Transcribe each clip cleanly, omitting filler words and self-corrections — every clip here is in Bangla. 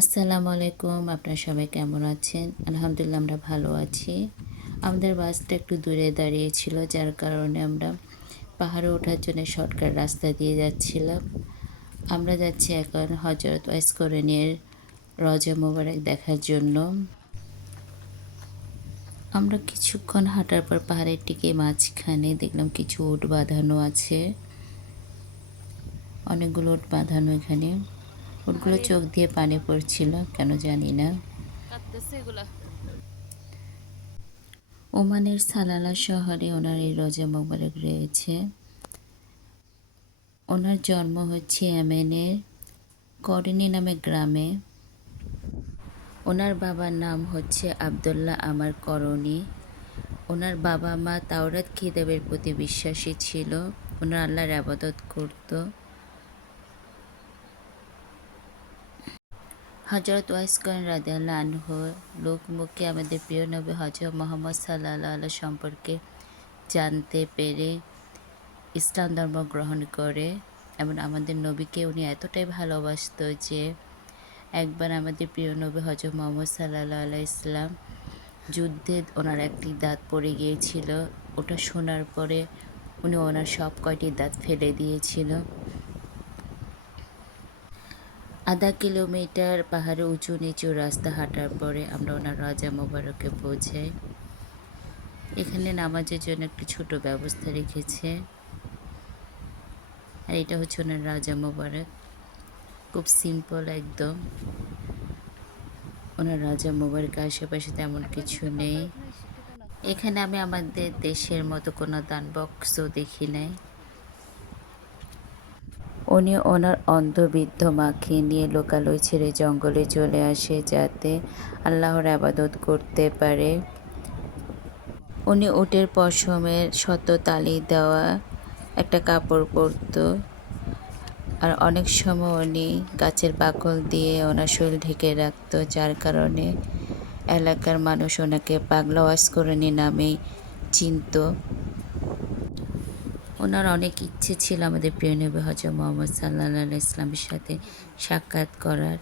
আসসালামু আলাইকুম, আপনারা সবাই কেমন আছেন? আলহামদুলিল্লাহ আমরা ভালো আছি। আমাদের বাসটা একটু দূরে দাঁড়িয়েছিল, যার কারণে আমরা পাহাড়ে ওঠার জন্য শর্টকাট রাস্তা দিয়ে যাচ্ছিলাম। আমরা যাচ্ছি এখন হজরত ওয়াইস করণীর রওজা মোবারক দেখার জন্য। আমরা কিছুক্ষণ হাঁটার পর পাহাড়ের টিকে মাঝখানে দেখলাম কিছু উট বাঁধানো আছে। অনেকগুলো উট বাঁধানো এখানে। উটগুলো চোখ দিয়ে পানি পড়ছিল, কেন জানি না। ওমানের সালালা শহরে ওনার এই রওজা মোবারক রয়েছে। ওনার জন্ম হচ্ছে ইয়েমেনের করণী নামে গ্রামে। ওনার বাবার নাম হচ্ছে আবদুল্লাহ আমার করণী। ওনার বাবা মা তাওরাত কিতাবের প্রতি বিশ্বাসী ছিল। ওনার আল্লাহর ইবাদত করত। হযরত ওয়াইস করণী রাদিয়াল্লাহু আনহু লোকমুখে আমাদের প্রিয় নবী হযরত মুহাম্মদ সাল্লাল্লাহু আলাইহি সম্পর্কে জানতে পেরে ইসলাম ধর্ম গ্রহণ করে। এবং আমাদের নবীকে উনি এতটাই ভালোবাসত যে একবার আমাদের প্রিয় নবী হযরত মুহাম্মদ সাল্লাল্লাহু আলাইহি ইসলাম যুদ্ধে ওনার একটি দাঁত পড়ে গিয়েছিল। ওটা শোনার পরে উনি ওনার সব কয়টি দাঁত ফেলে দিয়েছিল। আধা কিলোমিটার পাহাড়ে উঁচু নিচু রাস্তা হাঁটার পরে আমরা ওনার রওজা মোবারকে পৌঁছাই। এখানে নামাজের জন্য একটি ছোট ব্যবস্থা রেখেছে। আর এটা হচ্ছে ওনার রওজা মোবারক, খুব সিম্পল একদম। ওনার রওজা মোবারকের আশেপাশে তেমন কিছু নেই। এখানে আমি আমাদের দেশের মতো কোনো দান বক্সও দেখি নাই। উনি ওনার অন্ধবৃদ্ধ মাকে নিয়ে লোকালয় ছেড়ে জঙ্গলে চলে আসে যাতে আল্লাহর ইবাদত করতে পারে। উনি উটের পশমের শত তালি দেওয়া একটা কাপড় পরত। আর অনেক সময় উনি গাছের বাকল দিয়ে ওনার শরীর ঢেকে রাখত, যার কারণে এলাকার মানুষ ওনাকে পাগলা ওয়াইস করণী নামেই চিনত। ওনার অনেক ইচ্ছে ছিল আমাদের প্রিয় নবী হযরত মুহাম্মদ সাল্লাল্লাহু আলাইহি ইসলামের সাথে সাক্ষাৎ করার,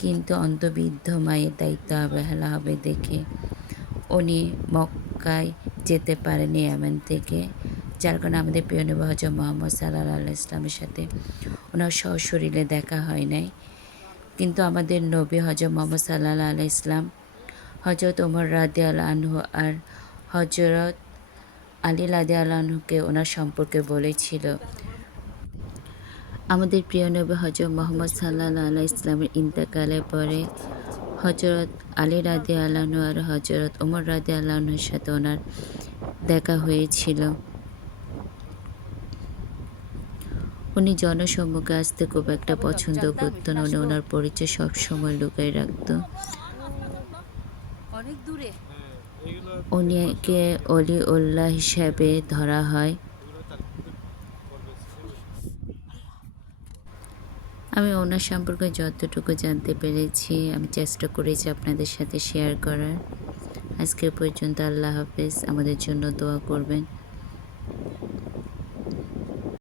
কিন্তু অন্ধবৃদ্ধ মায়ের দায়িত্ব অবহেলা হবে দেখে উনি মক্কায় যেতে পারেনি ইয়েমেন থেকে, যার কারণে আমাদের প্রিয় নবী হযরত মুহাম্মদ সাল্লাল্লাহু আলাইহি ইসলামের সাথে ওনার সশরীরে দেখা হয় নাই। কিন্তু আমাদের নবী হযরত মুহাম্মদ সাল্লাল্লাহু আলাইহি ইসলাম হযরত ওমর রাদিয়াল্লাহু আনহু আর হযরত আলী রাদিয়াল্লাহু আনহুকে ওনার সম্পর্কে বলেছিল। আমাদের প্রিয় নবী হযরত মুহাম্মদ সাল্লাল্লাহু আলাইহি ইসলামের ইন্তেকালের পরে হযরত আলী রাদিয়াল্লাহু আনহু আর হযরত ওমর রাদিয়াল্লাহু আনহুর সাথে ওনার দেখা হয়েছিল। উনি জনসম্মুখে আসতে খুব একটা পছন্দ করতেন। উনি ওনার পরিচয় সবসময় লুকায় রাখত। উনিকে অলিউল্লাহ হিসাবে ধরা হয়। আমি ওনার সম্পর্কে যতটুকু জানতে পেরেছি আমি চেষ্টা করেছি আপনাদের সাথে শেয়ার করার। আজকে পর্যন্ত আল্লাহ হাফেজ। আমাদের জন্য দোয়া করবেন।